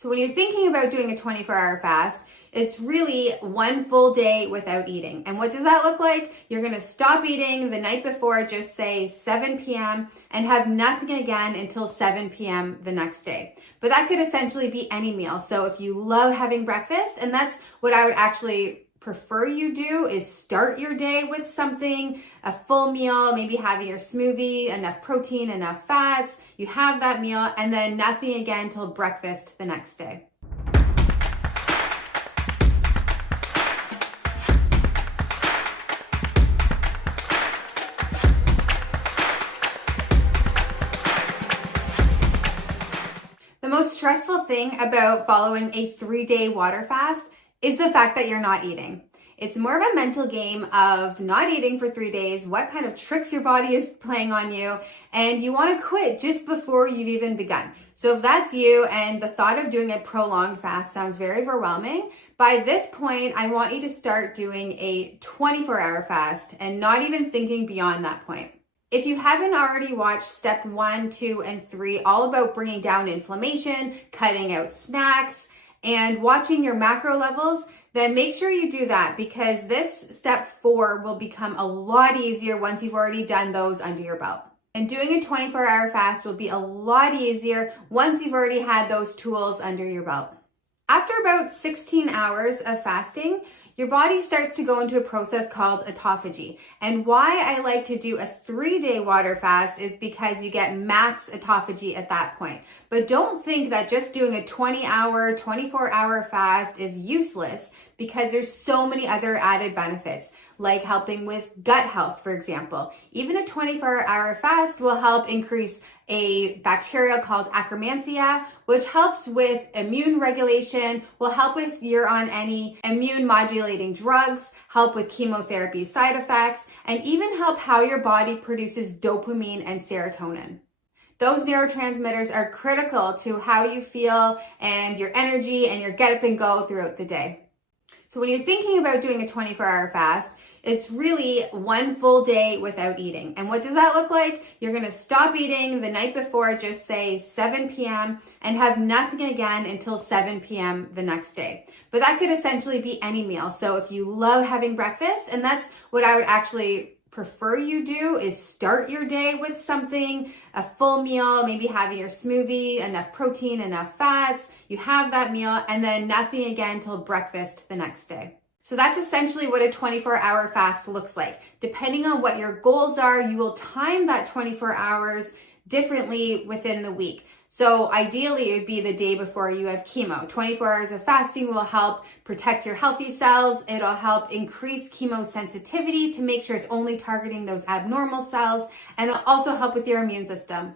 So when you're thinking about doing a 24-hour fast, it's really one full day without eating. And what does that look like? You're gonna stop eating the night before, just say 7 p.m., and have nothing again until 7 p.m. the next day. But that could essentially be any meal. So if you love having breakfast, and that's what I would actually prefer you do, is start your day with something, a full meal, maybe having your smoothie, enough protein, enough fats. You have that meal, and then nothing again till breakfast the next day. The most stressful thing about following a 3-day water fast is the fact that you're not eating. It's more of a mental game of not eating for 3 days, what kind of tricks your body is playing on you, and you want to quit just before you've even begun. So if that's you and the thought of doing a prolonged fast sounds very overwhelming, by this point, I want you to start doing a 24-hour fast and not even thinking beyond that point. If you haven't already watched step 1, 2, and 3, all about bringing down inflammation, cutting out snacks, and watching your macro levels, then make sure you do that, because this step 4 will become a lot easier once you've already done those under your belt. And doing a 24-hour fast will be a lot easier once you've already had those tools under your belt. After about 16 hours of fasting, your body starts to go into a process called autophagy. And why I like to do a 3-day water fast is because you get max autophagy at that point. But don't think that just doing a 20-hour, 24-hour fast is useless, because there's so many other added benefits, like helping with gut health, for example. Even a 24-hour fast will help increase a bacteria called Akkermansia, which helps with immune regulation, will help if you're on any immune modulating drugs, help with chemotherapy side effects, and even help how your body produces dopamine and serotonin. Those neurotransmitters are critical to how you feel and your energy and your get up and go throughout the day. So when you're thinking about doing a 24-hour fast, it's really one full day without eating. And what does that look like? You're gonna stop eating the night before, just say 7 p.m., and have nothing again until 7 p.m. the next day. But that could essentially be any meal. So if you love having breakfast, and that's what I would actually prefer you do, is start your day with something, a full meal, maybe having your smoothie, enough protein, enough fats. You have that meal, and then nothing again till breakfast the next day. So that's essentially what a 24-hour fast looks like. Depending on what your goals are, you will time that 24 hours differently within the week. So ideally, it would be the day before you have chemo. 24 hours of fasting will help protect your healthy cells. It'll help increase chemo sensitivity to make sure it's only targeting those abnormal cells, and it'll also help with your immune system.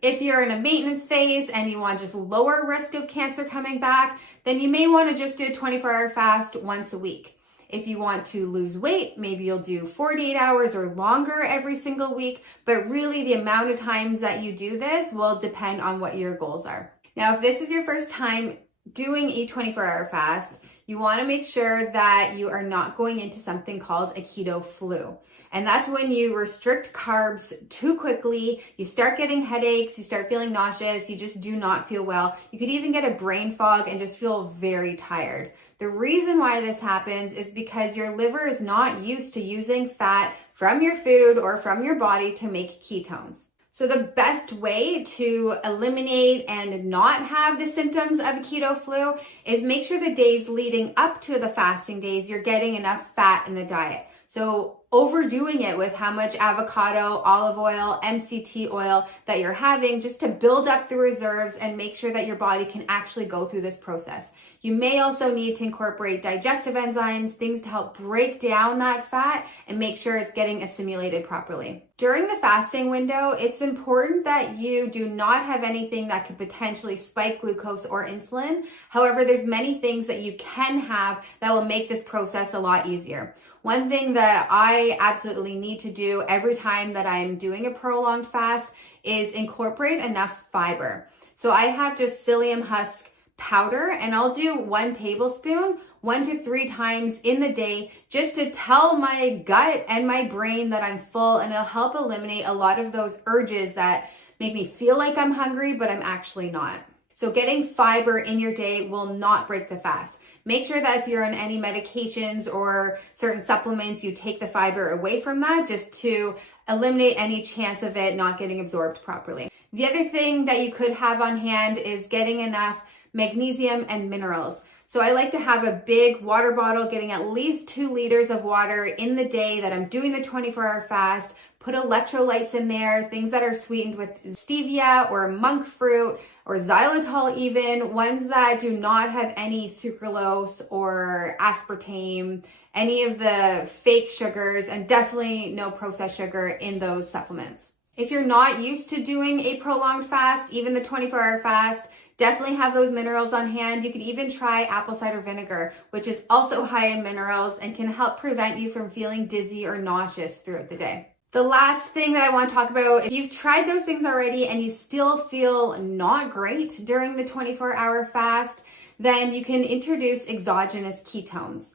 If you're in a maintenance phase and you want just lower risk of cancer coming back, then you may want to just do a 24-hour fast once a week. If you want to lose weight, maybe you'll do 48 hours or longer every single week, but really the amount of times that you do this will depend on what your goals are. Now, if this is your first time doing a 24-hour fast, you want to make sure that you are not going into something called a keto flu. And that's when you restrict carbs too quickly, you start getting headaches, you start feeling nauseous, you just do not feel well. You could even get a brain fog and just feel very tired. The reason why this happens is because your liver is not used to using fat from your food or from your body to make ketones. So the best way to eliminate and not have the symptoms of a keto flu is make sure the days leading up to the fasting days, you're getting enough fat in the diet. So overdoing it with how much avocado, olive oil, MCT oil that you're having, just to build up the reserves and make sure that your body can actually go through this process. You may also need to incorporate digestive enzymes, things to help break down that fat and make sure it's getting assimilated properly. During the fasting window, it's important that you do not have anything that could potentially spike glucose or insulin. However, there's many things that you can have that will make this process a lot easier. One thing that I absolutely need to do every time that I'm doing a prolonged fast is incorporate enough fiber. So I have just psyllium husk powder, and I'll do 1 tablespoon 1 to 3 times in the day, just to tell my gut and my brain that I'm full, and it'll help eliminate a lot of those urges that make me feel like I'm hungry, but I'm actually not. So getting fiber in your day will not break the fast. Make sure that if you're on any medications or certain supplements, you take the fiber away from that just to eliminate any chance of it not getting absorbed properly. The other thing that you could have on hand is getting enough magnesium and minerals. So I like to have a big water bottle, getting at least 2 liters of water in the day that I'm doing the 24-hour fast. Put electrolytes in there, things that are sweetened with stevia or monk fruit or xylitol even, ones that do not have any sucralose or aspartame, any of the fake sugars, and definitely no processed sugar in those supplements. If you're not used to doing a prolonged fast, even the 24-hour fast, definitely have those minerals on hand. You could even try apple cider vinegar, which is also high in minerals and can help prevent you from feeling dizzy or nauseous throughout the day. The last thing that I want to talk about, if you've tried those things already and you still feel not great during the 24-hour fast, then you can introduce exogenous ketones.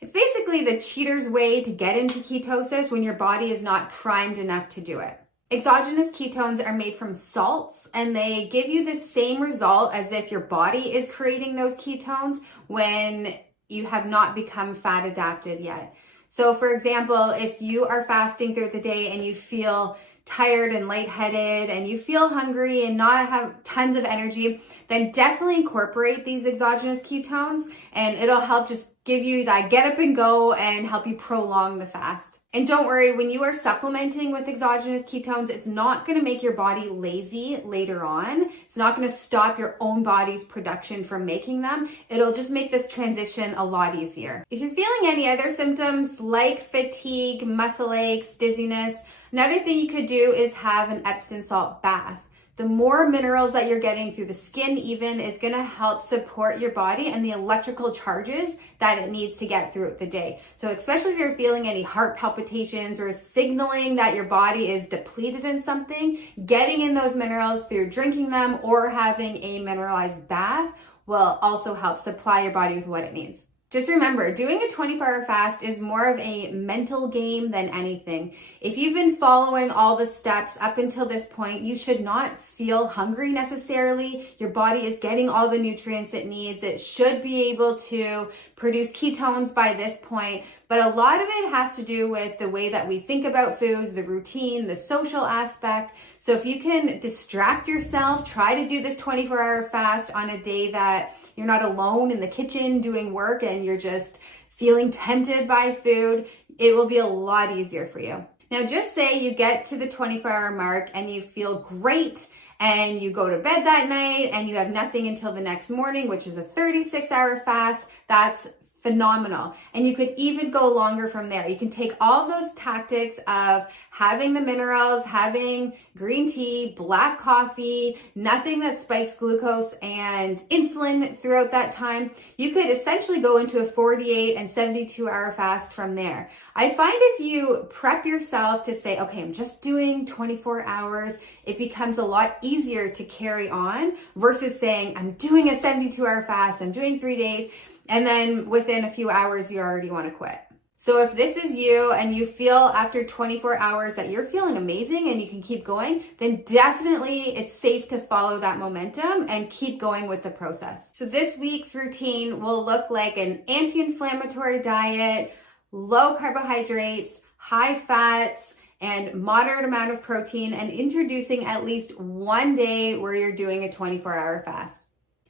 It's basically the cheater's way to get into ketosis when your body is not primed enough to do it. Exogenous ketones are made from salts and they give you the same result as if your body is creating those ketones when you have not become fat adapted yet. So for example, if you are fasting throughout the day and you feel tired and lightheaded and you feel hungry and not have tons of energy, then definitely incorporate these exogenous ketones and it'll help just give you that get up and go and help you prolong the fast. And don't worry, when you are supplementing with exogenous ketones, it's not going to make your body lazy later on. It's not going to stop your own body's production from making them. It'll just make this transition a lot easier. If you're feeling any other symptoms like fatigue, muscle aches, dizziness, another thing you could do is have an Epsom salt bath. The more minerals that you're getting through the skin even is going to help support your body and the electrical charges that it needs to get throughout the day. So especially if you're feeling any heart palpitations or signaling that your body is depleted in something, getting in those minerals through drinking them or having a mineralized bath will also help supply your body with what it needs. Just remember, doing a 24-hour fast is more of a mental game than anything. If you've been following all the steps up until this point, you should not feel hungry necessarily. Your body is getting all the nutrients it needs. It should be able to produce ketones by this point. But a lot of it has to do with the way that we think about foods, the routine, the social aspect. So if you can distract yourself, try to do this 24-hour fast on a day that you're not alone in the kitchen doing work and you're just feeling tempted by food, it will be a lot easier for you. Now, just say you get to the 24-hour mark and you feel great and you go to bed that night and you have nothing until the next morning, which is a 36-hour fast. That's phenomenal. And you could even go longer from there. You can take all those tactics of having the minerals, having green tea, black coffee, nothing that spikes glucose and insulin throughout that time. You could essentially go into a 48 and 72-hour fast from there. I find if you prep yourself to say, okay, I'm just doing 24 hours, it becomes a lot easier to carry on versus saying, I'm doing a 72-hour fast, I'm doing 3 days, and then within a few hours, you already want to quit. So if this is you and you feel after 24 hours that you're feeling amazing and you can keep going, then definitely it's safe to follow that momentum and keep going with the process. So this week's routine will look like an anti-inflammatory diet, low carbohydrates, high fats, and moderate amount of protein, and introducing at least one day where you're doing a 24-hour fast.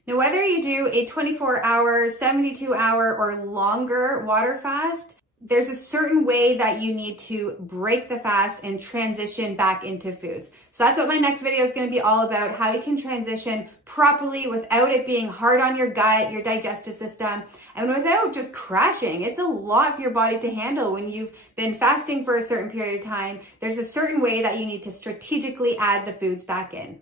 Now, whether you do a 24-hour, 72-hour, or longer water fast, there's a certain way that you need to break the fast and transition back into foods. So that's what my next video is going to be all about, how you can transition properly without it being hard on your gut, your digestive system, and without just crashing. It's a lot for your body to handle when you've been fasting for a certain period of time. There's a certain way that you need to strategically add the foods back in.